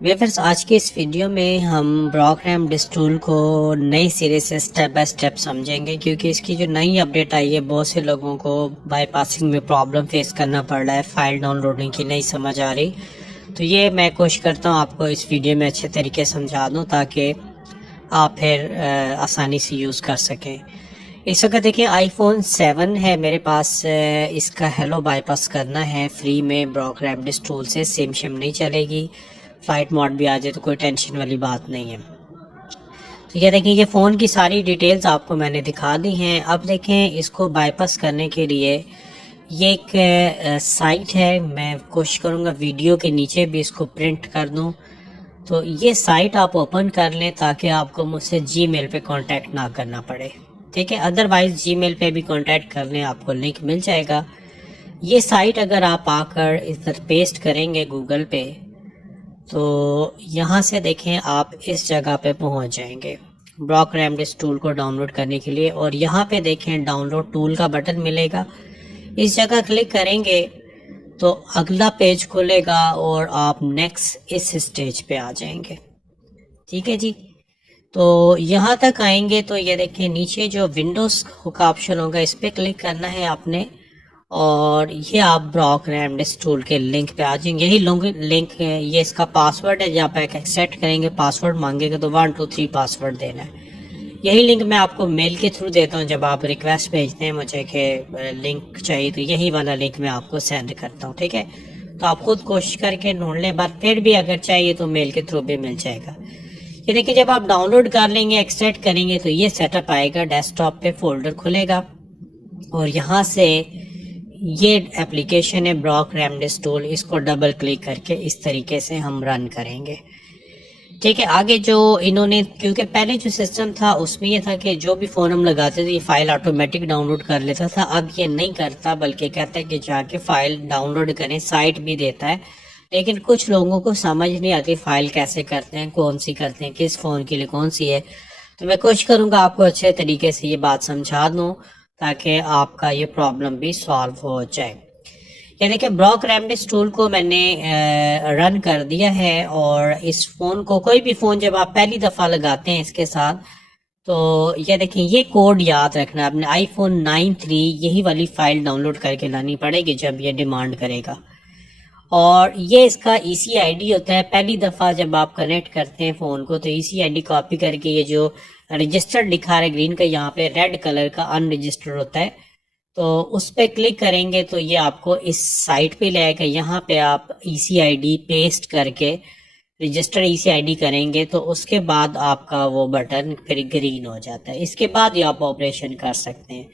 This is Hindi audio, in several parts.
व्यूअर्स, आज के इस वीडियो में हम ब्रॉक रैम डिस्टूल को नई सिरे से स्टेप बाय स्टेप समझेंगे, क्योंकि इसकी जो नई अपडेट आई है बहुत से लोगों को बाईपासिंग में प्रॉब्लम फेस करना पड़ रहा है, फाइल डाउनलोडिंग की नहीं समझ आ रही। तो ये मैं कोशिश करता हूँ आपको इस वीडियो में अच्छे तरीके से समझा दूँ ताकि आप फिर आसानी से यूज़ कर सकें। इस वक्त देखिए iPhone 7 है मेरे पास। इसका हेलो बाईपास करना है फ्री में ब्रॉक रैम डिस्टूल से। सिम शिम नहीं चलेगी, फ्लाइट मोड भी आ जाए तो कोई टेंशन वाली बात नहीं है। तो ये देखें, ये फ़ोन की सारी डिटेल्स आपको मैंने दिखा दी हैं। अब देखें, इसको बाईपास करने के लिए ये एक साइट है, मैं कोशिश करूँगा वीडियो के नीचे भी इसको प्रिंट कर दूँ। तो ये साइट आप ओपन कर लें ताकि आपको मुझसे जीमेल पे कांटेक्ट ना करना पड़े, ठीक है। अदरवाइज़ जीमेल पे भी कांटेक्ट कर लें, आपको लिंक मिल जाएगा। ये साइट अगर आप आकर इधर पेस्ट करेंगे गूगल पे तो यहाँ से देखें आप इस जगह पे पहुँच जाएंगे ब्रॉक रैम डिस्टूल को डाउनलोड करने के लिए। और यहाँ पे देखें डाउनलोड टूल का बटन मिलेगा, इस जगह क्लिक करेंगे तो अगला पेज खुलेगा और आप नेक्स्ट इस स्टेज पे आ जाएंगे, ठीक है जी। तो यहाँ तक आएंगे तो ये देखें नीचे जो विंडोज़ का ऑप्शन होगा इस पर क्लिक करना है आपने, और ये आप ब्रॉक रैम डिस्टूल के लिंक पे आ जाएंगे। यही लिंक है, ये इसका पासवर्ड है। जब आप एक्सेप्ट करेंगे पासवर्ड मांगेगा तो 1 2 3 पासवर्ड देना है। यही लिंक मैं आपको मेल के थ्रू देता हूँ जब आप रिक्वेस्ट भेजते हैं मुझे कि लिंक चाहिए, तो यही वाला लिंक मैं आपको सेंड करता हूँ, ठीक है। तो आप खुद कोशिश करके ढूंढ लें, बात फिर भी अगर चाहिए तो मेल के थ्रू भी मिल जाएगा। ये देखिए, जब आप डाउनलोड कर लेंगे एक्सट्रैक्ट करेंगे तो ये सेटअप आएगा, डेस्कटॉप पे फोल्डर खुलेगा और यहाँ से ये एप्लीकेशन है ब्रॉक रैम डिस्टूल, इसको डबल क्लिक करके इस तरीके से हम रन करेंगे, ठीक है। आगे जो इन्होंने, क्योंकि पहले जो सिस्टम था उसमें ये था कि जो भी फ़ोन हम लगाते थे ये फ़ाइल ऑटोमेटिक डाउनलोड कर लेता था। अब ये नहीं करता, बल्कि कहता है कि जाके फ़ाइल डाउनलोड करें, साइट भी देता है। लेकिन कुछ लोगों को समझ नहीं आती फ़ाइल कैसे करते हैं, कौन सी करते हैं, किस फ़ोन के लिए कौन सी है। तो मैं कोशिश करूँगा आपको अच्छे तरीके से ये बात समझा दूँ ताकि आपका ये प्रॉब्लम भी सॉल्व हो जाए। ये देखिए, ब्रॉक रैम डिस्टूल को मैंने रन कर दिया है। और इस फ़ोन को, कोई भी फ़ोन जब आप पहली दफ़ा लगाते हैं इसके साथ, तो ये देखें ये कोड याद रखना है। अपने iPhone 9 3 यही वाली फ़ाइल डाउनलोड करके लानी पड़ेगी जब ये डिमांड करेगा। और ये इसका ECID होता है। पहली दफ़ा जब आप कनेक्ट करते हैं फ़ोन को तो ECID कॉपी करके ये जो रजिस्टर्ड दिखा रहा है ग्रीन का, यहाँ पे रेड कलर का अनरजिस्टर्ड होता है, तो उस पर क्लिक करेंगे तो ये आपको इस साइट पे ले आएगा। यहाँ पे आप ECID पेस्ट करके रजिस्टर ECID करेंगे तो उसके बाद आपका वो बटन फिर ग्रीन हो जाता है। इसके बाद ही आप ऑपरेशन कर सकते हैं।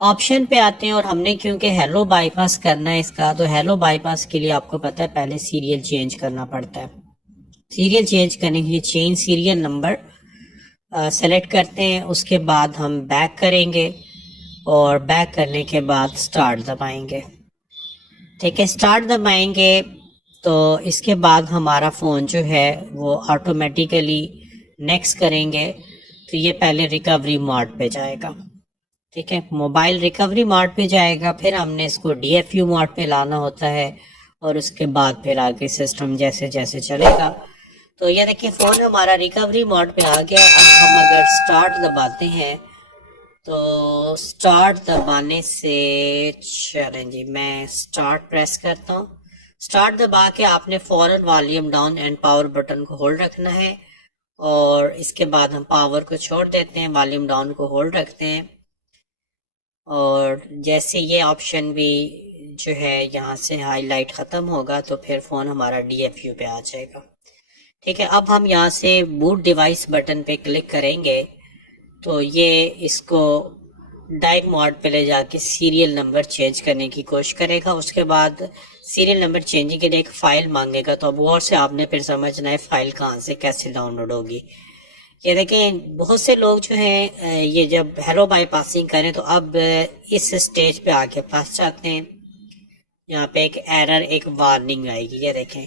ऑप्शन पे आते हैं, और हमने क्योंकि हेलो बाईपास करना है इसका, तो हेलो बाईपास के लिए आपको पता है पहले सीरियल चेंज करना पड़ता है। सीरियल चेंज करने के लिए चेंज सीरियल नंबर सेलेक्ट करते हैं। उसके बाद हम बैक करेंगे और बैक करने के बाद स्टार्ट दबाएंगे, ठीक है। स्टार्ट दबाएंगे तो इसके बाद हमारा फ़ोन जो है वो ऑटोमेटिकली नेक्स्ट करेंगे तो ये पहले रिकवरी मोड पे जाएगा, ठीक है। मोबाइल रिकवरी मोड पे जाएगा, फिर हमने इसको DFU मोड पे लाना होता है और उसके बाद फिर आगे सिस्टम जैसे जैसे चलेगा। तो ये देखिए, फ़ोन हमारा रिकवरी मोड पे आ गया। अब हम अगर स्टार्ट दबाते हैं तो स्टार्ट दबाने से, चलें जी, मैं स्टार्ट प्रेस करता हूँ। स्टार्ट दबा के आपने फौरन volume down and power button को होल्ड रखना है, और इसके बाद हम पावर को छोड़ देते हैं, वॉल्यूम डाउन को होल्ड रखते हैं। और जैसे ये ऑप्शन भी जो है यहाँ से हाईलाइट ख़त्म होगा तो फिर फ़ोन हमारा DFU पे आ जाएगा, ठीक है। अब हम यहाँ से बूट डिवाइस बटन पे क्लिक करेंगे तो ये इसको डायरेक्ट मोड पे ले जाके सीरियल नंबर चेंज करने की कोशिश करेगा। उसके बाद सीरियल नंबर चेंजिंग के लिए एक फ़ाइल मांगेगा, तो अब और से आपने फिर समझना है फ़ाइल कहाँ से कैसे डाउनलोड होगी। ये देखें, बहुत से लोग जो हैं ये जब हेलो बाईपासिंग करें तो अब इस स्टेज पे आके फंस जाते हैं। यहाँ पे एक एरर, एक वार्निंग आएगी, ये देखें,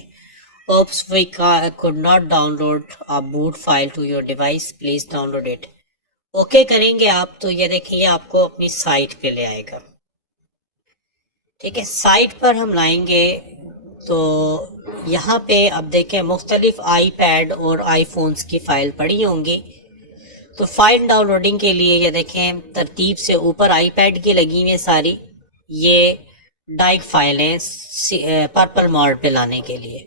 oops we could not download a boot file to your device, please download it। Okay करेंगे आप तो ये देखिए आपको अपनी साइट पे ले आएगा, ठीक है। साइट पर हम लाएंगे तो यहाँ पे अब देखें मुख्तलिफ आईपैड और आईफोन्स की फ़ाइल पड़ी होंगी। तो फाइल डाउनलोडिंग के लिए ये देखें तरतीब से ऊपर आईपैड की लगी हुई है सारी, ये डाइक फाइलें पर्पल मोड पे लाने के लिए।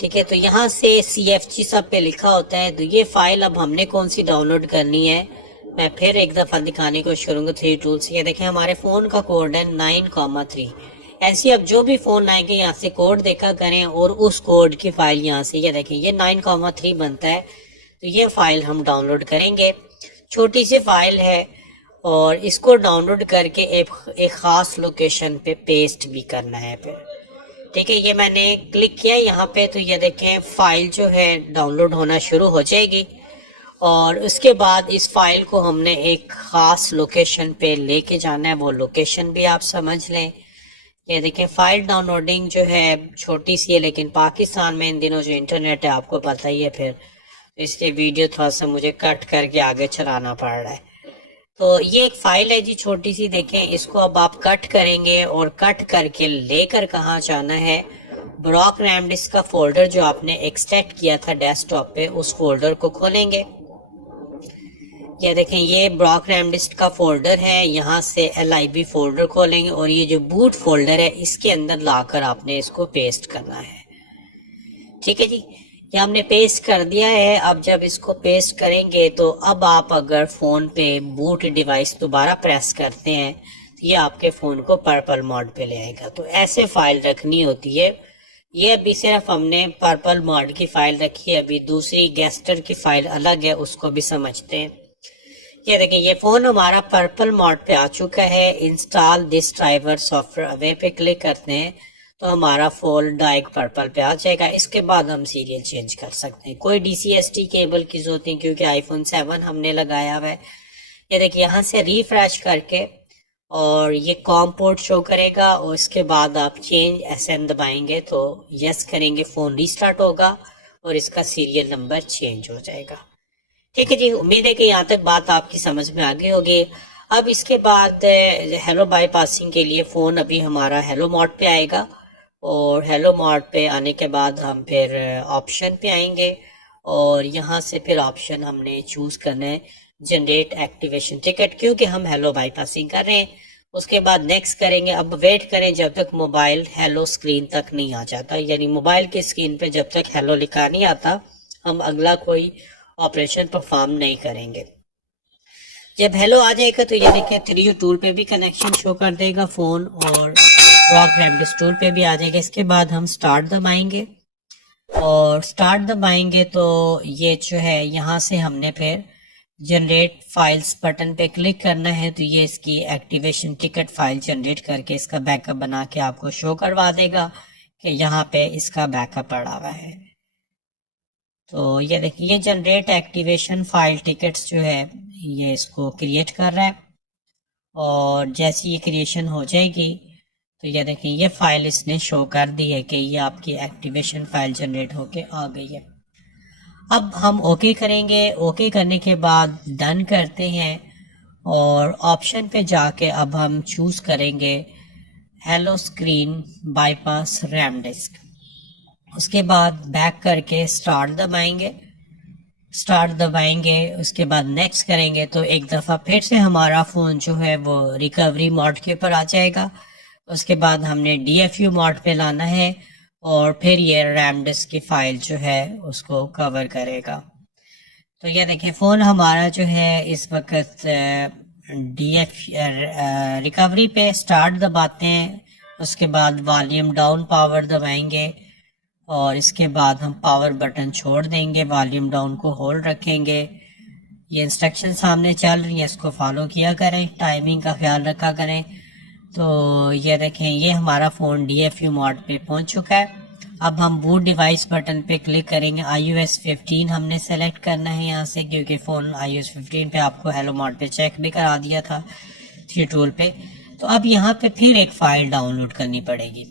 ठीक है, तो यहाँ से CFG सब पे लिखा होता है। तो ये फाइल अब हमने कौन सी डाउनलोड करनी है, मैं फिर एक दफ़ा दिखाने की कोशिश करूँगा 3 टूल्स। ये देखें हमारे फ़ोन का कोड है 9,3। ऐसे अब जो भी फ़ोन आएंगे यहाँ से कोड देखा करें और उस कोड की फ़ाइल यहाँ से, ये देखें ये 9,3 बनता है। तो ये फाइल हम डाउनलोड करेंगे, छोटी सी फाइल है और इसको डाउनलोड करके एक ख़ास लोकेशन पे पेस्ट भी करना है फिर। ठीक है, ये मैंने क्लिक किया यहाँ पे, तो ये देखें फाइल जो है डाउनलोड होना शुरू हो जाएगी और उसके बाद इस फाइल को हमने एक ख़ास लोकेशन पे लेके जाना है। वो लोकेशन भी आप समझ लें। ये देखें फाइल डाउनलोडिंग जो है छोटी सी है, लेकिन पाकिस्तान में इन दिनों जो इंटरनेट है आपको पता ही है, फिर इसलिए वीडियो थोड़ा सा मुझे कट करके आगे चलाना पड़ रहा है। तो ये एक फाइल है जी छोटी सी, देखें इसको अब आप कट करेंगे और कट करके लेकर कहाँ जाना है, ब्रॉक रैम डिस्क का फोल्डर जो आपने एक्सट्रैक्ट किया था डेस्कटॉप पे, उस फोल्डर को खोलेंगे। ये देखें ये ब्रॉक रैम डिस्क का फोल्डर है, यहाँ से LIB फोल्डर खोलेंगे और ये जो बूट फोल्डर है इसके अंदर लाकर आपने इसको पेस्ट करना है। ठीक है जी, ये हमने पेस्ट कर दिया है। अब जब इसको पेस्ट करेंगे तो अब आप अगर फ़ोन पे बूट डिवाइस दोबारा प्रेस करते हैं तो ये आपके फ़ोन को पर्पल मोड पे ले आएगा। तो ऐसे फाइल रखनी होती है। ये अभी सिर्फ हमने पर्पल मोड की फ़ाइल रखी है, अभी दूसरी गेस्टर की फ़ाइल अलग है, उसको भी समझते हैं। ये देखें ये फ़ोन हमारा पर्पल मोड पे आ चुका है। Install this driver software away पे क्लिक करते हैं तो हमारा फोन डाइक पर्पल पे आ जाएगा। इसके बाद हम सीरियल चेंज कर सकते हैं। कोई DCST केबल की जरूरत नहीं क्योंकि iPhone 7 हमने लगाया हुआ है। ये देखिए यहाँ से रिफ्रेश करके और ये कॉम पोर्ट शो करेगा और इसके बाद आप चेंज SN दबाएंगे तो यस करेंगे, फ़ोन रीस्टार्ट होगा और इसका सीरियल नंबर चेंज हो जाएगा। ठीक है जी, उम्मीद है कि यहाँ तक बात आपकी समझ में आ गई होगी। अब इसके बाद हेलो बाईपासिंग के लिए फ़ोन अभी हमारा हेलो मोड पे आएगा और हेलो मोड पे आने के बाद हम फिर ऑप्शन पे आएंगे और यहाँ से फिर ऑप्शन हमने चूज़ करना है जनरेट एक्टिवेशन टिकट, क्योंकि हम हेलो बाईपासिंग कर रहे हैं। उसके बाद नेक्स्ट करेंगे। अब वेट करें जब तक मोबाइल हेलो स्क्रीन तक नहीं आ जाता, यानी मोबाइल की स्क्रीन पे जब तक हेलो लिखा नहीं आता हम अगला कोई ऑपरेशन परफॉर्म नहीं करेंगे। जब हेलो आ जाएगा तो ये देखिए 3U टूल पे भी कनेक्शन शो कर देगा फ़ोन और ब्रॉक रैम डिस्क टूल पे भी आ जाएगा। इसके बाद हम स्टार्ट दबाएंगे और स्टार्ट दबाएंगे तो ये जो है यहाँ से हमने फिर जनरेट फाइल्स बटन पे क्लिक करना है। तो ये इसकी एक्टिवेशन टिकट फाइल जनरेट करके इसका बैकअप बना के आपको शो करवा देगा कि यहाँ पे इसका बैकअप पड़ा हुआ है। तो ये देखिए ये जनरेट एक्टिवेशन फाइल टिकट्स जो है ये इसको क्रिएट कर रहा है और जैसे ये क्रिएशन हो जाएगी तो ये देखिए ये फाइल इसने शो कर दी है कि ये आपकी एक्टिवेशन फाइल जनरेट होके आ गई है। अब हम ओके करेंगे। ओके करने के बाद डन करते हैं और ऑप्शन पे जाके अब हम चूज करेंगे hello screen bypass RAM disc. उसके बाद बैक करके स्टार्ट दबाएंगे। उसके बाद नेक्स्ट करेंगे तो एक दफ़ा फिर से हमारा फ़ोन जो है वो रिकवरी मोड के ऊपर आ जाएगा। उसके बाद हमने DFU मोड पे लाना है और फिर ये रैम डिस्क की फाइल जो है उसको कवर करेगा। तो ये देखें फ़ोन हमारा जो है इस वक्त रिकवरी पे स्टार्ट दबाते हैं। उसके बाद वॉल्यूम डाउन पावर दबाएंगे और इसके बाद हम पावर बटन छोड़ देंगे, वॉल्यूम डाउन को होल्ड रखेंगे। ये इंस्ट्रक्शन सामने चल रही है, इसको फॉलो किया करें, टाइमिंग का ख्याल रखा करें। तो ये देखें ये हमारा फ़ोन DFU मोड पे पहुंच चुका है। अब हम बूट डिवाइस बटन पे क्लिक करेंगे। iOS 15 हमने सेलेक्ट करना है यहाँ से, क्योंकि फ़ोन iOS 15 पे आपको हेलो मोड पे चेक भी करा दिया था 3 टूल पे। तो अब यहाँ पे फिर एक फ़ाइल डाउनलोड करनी पड़ेगी।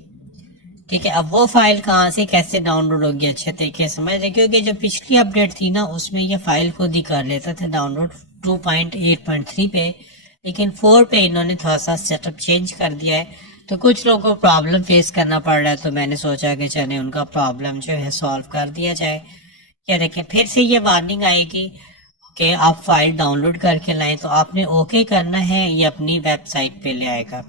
ठीक है, अब वो फाइल कहाँ से कैसे डाउनलोड होगी अच्छे तरीके से समझ लें, क्योंकि जो पिछली अपडेट थी ना उसमें ये फाइल खुद ही कर लेता था डाउनलोड 2.8.3 पे, लेकिन 4 पे इन्होंने थोड़ा सा सेटअप चेंज कर दिया है। तो कुछ लोगों को प्रॉब्लम फेस करना पड़ रहा है, तो मैंने सोचा कि चले उनका प्रॉब्लम जो है सॉल्व कर दिया जाए। क्या देखें, फिर से ये वार्निंग आएगी कि आप फाइल डाउनलोड करके लाएं, तो आपने ओके करना है, ये अपनी वेबसाइट पे ले आएगा।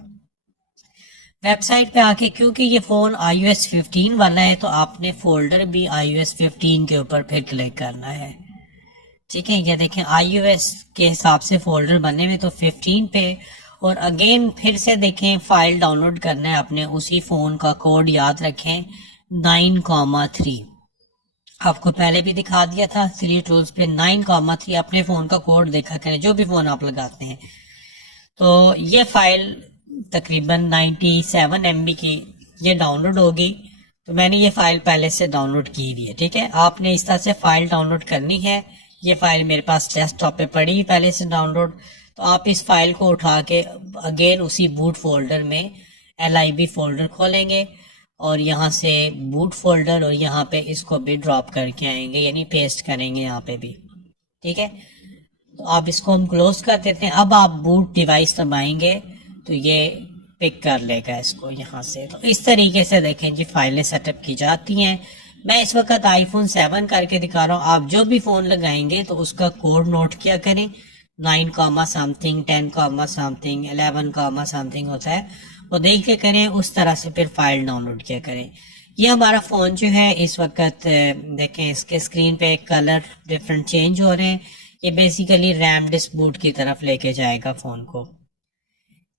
वेबसाइट पे आके, क्योंकि ये फ़ोन iOS 15 वाला है, तो आपने फोल्डर भी iOS 15 के ऊपर फिर क्लिक करना है। ठीक है, ये देखें iOS के हिसाब से फोल्डर बने हुए तो 15 पे, और अगेन फिर से देखें फाइल डाउनलोड करना है आपने, उसी फ़ोन का कोड याद रखें 9,3। आपको पहले भी दिखा दिया था 3 टूल्स पे 9,3 अपने फ़ोन का कोड देखा करें जो भी फ़ोन आप लगाते हैं। तो ये फाइल तकरीबन 97 MB की ये डाउनलोड होगी। तो मैंने ये फाइल पहले से डाउनलोड की हुई है। ठीक है, आपने इस तरह से फाइल डाउनलोड करनी है। ये फाइल मेरे पास डेस्कटॉप पे पड़ी है पहले से डाउनलोड। तो आप इस फाइल को उठा के अगेन उसी बूट फोल्डर में LIB फोल्डर खोलेंगे और यहाँ से बूट फोल्डर, और यहाँ पे इसको भी ड्रॉप करके आएंगे, यानी पेस्ट करेंगे यहाँ पे भी। ठीक है, तो आप इसको हम क्लोज कर देते हैं। अब आप बूट डिवाइस दबाएंगे तो ये पिक कर लेगा इसको यहाँ से। तो इस तरीके से देखें जी फाइलें सेटअप की जाती हैं। मैं इस वक्त iPhone 7 करके दिखा रहा हूँ। आप जो भी फ़ोन लगाएंगे तो उसका कोड नोट किया करें, 9, समथिंग 10, समथिंग 11, समथिंग होता है, वो देख के करें, उस तरह से फिर फाइल डाउनलोड किया करें। ये हमारा फ़ोन जो है इस वक्त देखें, इसके स्क्रीन पे कलर डिफरेंट चेंज हो रहे हैं। ये बेसिकली रैम डिस्क बूट की तरफ लेके जाएगा फ़ोन को।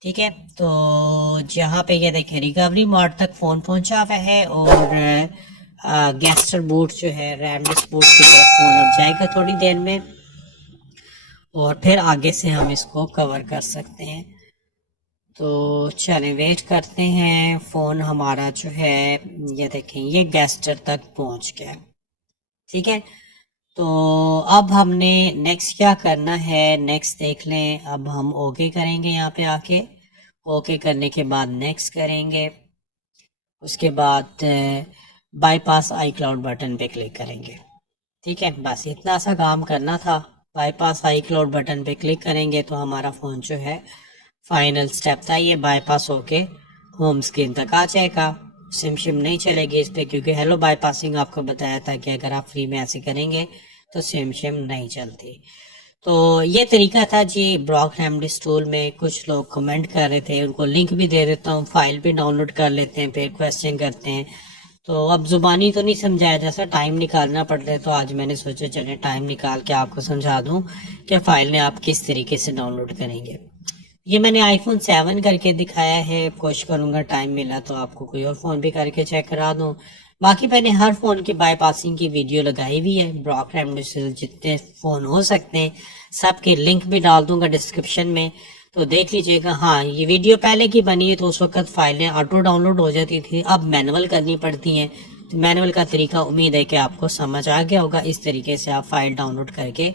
ठीक है, तो जहाँ पे ये देखें रिकवरी मोड तक फ़ोन पहुंचा हुआ है, और गैस्टर बूट जो है रैम डिस्क बूट की तरफ फ़ोन अब जाएगा थोड़ी देर में, और फिर आगे से हम इसको कवर कर सकते हैं। तो चलें वेट करते हैं। फ़ोन हमारा जो है ये देखें ये गैस्टर तक पहुंच गया। ठीक है, तो अब हमने नेक्स्ट क्या करना है, नेक्स्ट देख लें। अब हम ओके करेंगे, यहाँ पे आके ओके करने के बाद नेक्स्ट करेंगे, उसके बाद बाईपास iCloud बटन पे क्लिक करेंगे। ठीक है, बस इतना सा काम करना था। बाईपास iCloud बटन पे क्लिक करेंगे तो हमारा फ़ोन जो है फाइनल स्टेप था, ये बाईपास होके होम स्क्रीन तक आ जाएगा। सिम शिम नहीं चलेगी इस पर, क्योंकि हेलो बाईपासिंग आपको बताया था कि अगर आप फ्री में ऐसे करेंगे तो सिम शिम नहीं चलती। तो ये तरीका था जी ब्रॉक रेमडिस टूल में। कुछ लोग कमेंट कर रहे थे, उनको लिंक भी दे देता हूँ, फाइल भी डाउनलोड कर लेते हैं, फिर क्वेश्चन करते हैं। तो अब जुबानी तो नहीं समझाया जा सकता, टाइम निकालना पड़ता है। तो आज मैंने सोचा चले टाइम निकाल के आपको समझा दूं कि फाइल ने आप किस तरीके से डाउनलोड करेंगे। ये मैंने iPhone 7 करके दिखाया है, कोशिश करूंगा टाइम मिला तो आपको कोई और फ़ोन भी करके चेक करा दूं। बाकी मैंने हर फ़ोन की बाईपासिंग की वीडियो लगाई हुई है, ब्रॉक रेमडिस जितने फ़ोन हो सकते हैं सबके लिंक भी डाल दूंगा डिस्क्रिप्शन में, तो देख लीजिएगा। हाँ, ये वीडियो पहले की बनी है तो उस वक्त फाइलें ऑटो डाउनलोड हो जाती थी, अब मैनुअल करनी पड़ती हैं। तो मैनुअल का तरीका उम्मीद है कि आपको समझ आ गया होगा। इस तरीके से आप फाइल डाउनलोड करके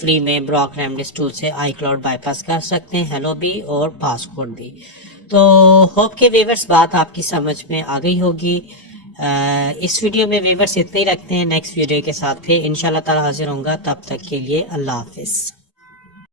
फ्री में ब्रॉक रेमडिस टूल से iCloud बाईपास कर सकते हैं, हेलो भी और पासकोड भी। तो होप के व्यूअर्स बात आपकी समझ में आ गई होगी। इस वीडियो में व्यूअर्स इतने ही रखते हैं, नेक्स्ट वीडियो के साथ फिर इंशाल्लाह ताला हाजिर होऊंगा। तब तक के लिए अल्लाह हाफिज।